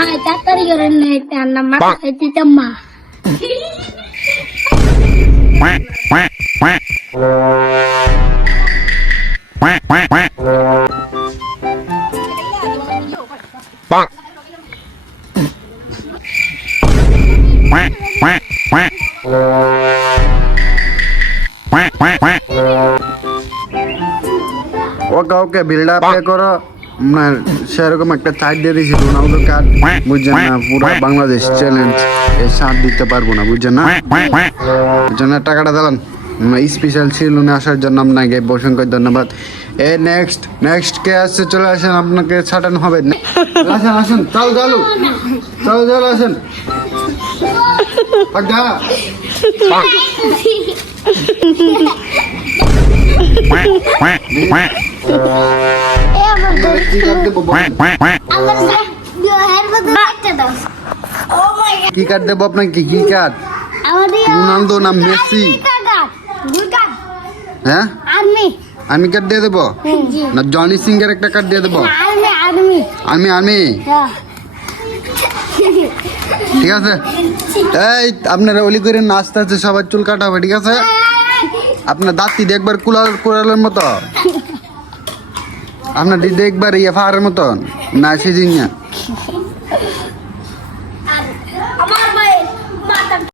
তাড়াতাড়ি করে নে না মাথা খাইতে মা quack quack quack quack quack quack quack quack quack quack quack quack quack ওকে ওকে বিল্ড আপ করো না সেরকম একটা চার্ট দিয়ে দিয়েছি রোনালদো কার্ড বুঝছেন না পুরো বাংলাদেশ চ্যালেঞ্জ এই সাথ দিতে পারবো না বুঝছেন না বুঝছেন না টাকাটা দিলাম স্পেশাল ছিল না আসার জন্য আপনাকে অসংখ্য ধন্যবাদ এ নেক্সট কে আসছে চলে আসেন আপনাকে ছাটানো হবে আসেন আসেন চল চালু চল চল আসেন আচ্ছা quack quack quack কি কার্ড দেবো quack quack quack কি কার্ড দেবো আপনাকে কি কার্ড রোনালদো না মেসি হ্যাঁ আমি কার্ড দিয়ে দেবো না জনি সিং এর একটা কার্ড দিয়ে দেবো আমি ঠিক আছে এই আপনারা ওলি করে নাচতে আছে সবার চুল কাটা হবে ঠিক আছে আপনার দাঁতি দেখবার কুড়ালের মতো আপনার দিদি একবার ইয়ে ফাড়ের মতন না সেদিন